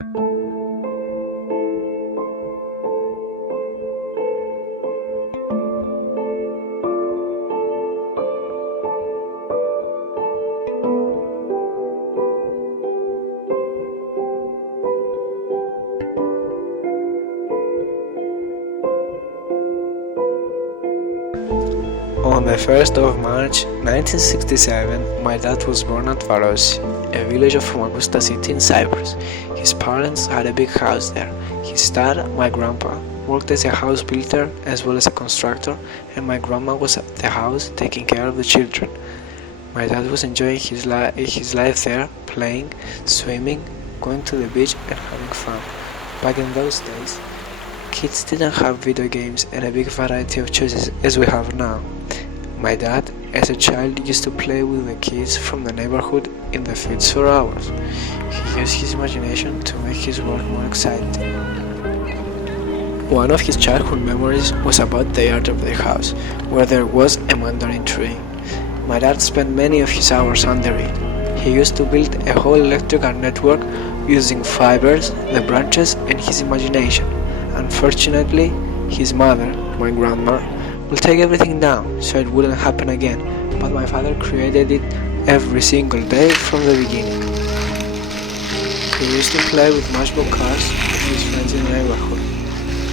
On the 1st of March 1967, my dad was born at Varosi, a village of Famagusta city in Cyprus. His parents had a big house there. His dad, my grandpa, worked as a house builder as well as a constructor, and my grandma was at the house taking care of the children. My dad was enjoying his life there, playing, swimming, going to the beach and having fun. Back in those days, kids didn't have video games and a big variety of choices as we have now. My dad, as a child, used to play with the kids from the neighborhood in the fields for hours. He used his imagination to make his work more exciting. One of his childhood memories was about the yard of their house, where there was a mandarin tree. My dad spent many of his hours under it. He used to build a whole electrical network using fibers, the branches, and his imagination. Unfortunately, his mother, my grandma, will take everything down so it wouldn't happen again, but my father created it every single day from the beginning. He used to play with matchbox cars with his friends in the neighborhood.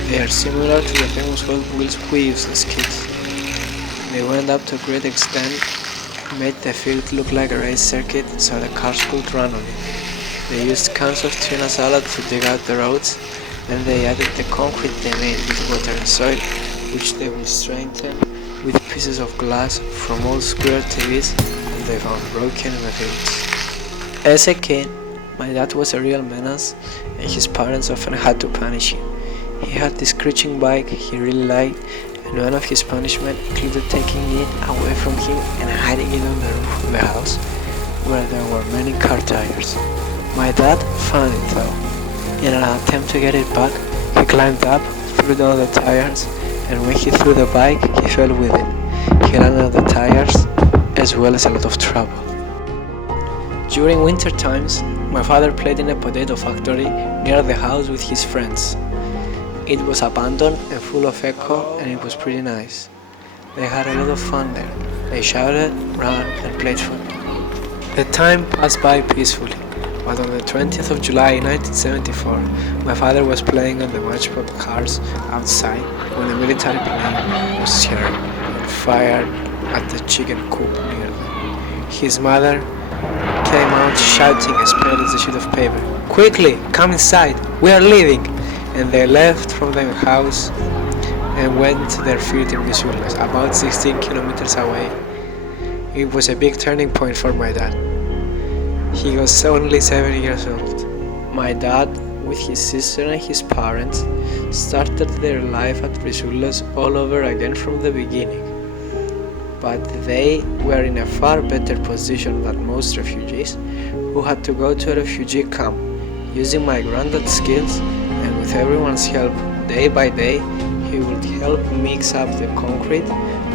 They are similar to the famous Hot Wheels we used as kids. They went up to a great extent and made the field look like a race circuit so the cars could run on it. They used cans of tuna salad to dig out the roads, then they added the concrete they made with water and soil, which they will strengthen with pieces of glass from old square TVs that they found broken in the fields. As a kid, my dad was a real menace and his parents often had to punish him. He had this screeching bike he really liked, and one of his punishments included taking it away from him and hiding it on the roof of the house where there were many car tires. My dad found it though. In an attempt to get it back, he climbed up, threw down the tires, and when he threw the bike, he fell with it. He landed on the tires, as well as a lot of trouble. During winter times, my father played in a potato factory near the house with his friends. It was abandoned and full of echo, and it was pretty nice. They had a lot of fun there. They shouted, ran, and played football. The time passed by peacefully. But on the 20th of July 1974, my father was playing on the matchbox cars outside when a military plane was heard and fired at the chicken coop near them. His mother came out shouting as pale as a sheet of paper, "Quickly, come inside, we are leaving!" And they left from the house and went to their field in Misulas, about 16 kilometers away. It was a big turning point for my dad. He was only 7 years old. My dad, with his sister and his parents, started their life at Risoulas all over again from the beginning. But they were in a far better position than most refugees who had to go to a refugee camp. Using my granddad's skills and with everyone's help day by day, he would help mix up the concrete,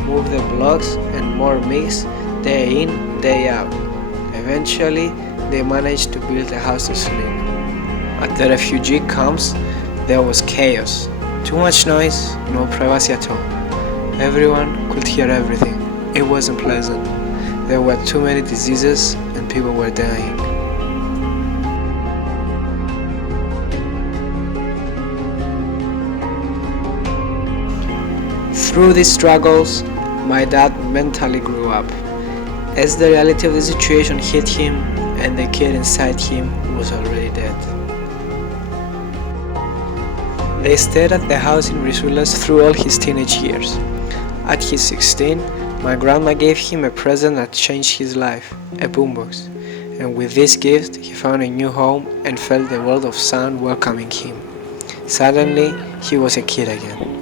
move the blocks and more mix day in, day out. Eventually, they managed to build a house to sleep. At the refugee camps, there was chaos. Too much noise, no privacy at all. Everyone could hear everything. It wasn't pleasant. There were too many diseases and people were dying. Through these struggles, my dad mentally grew up. As the reality of the situation hit him, and the kid inside him was already dead. They stayed at the house in Risoulas through all his teenage years. At his 16, my grandma gave him a present that changed his life, a boombox. And with this gift, he found a new home and felt the world of sun welcoming him. Suddenly, he was a kid again.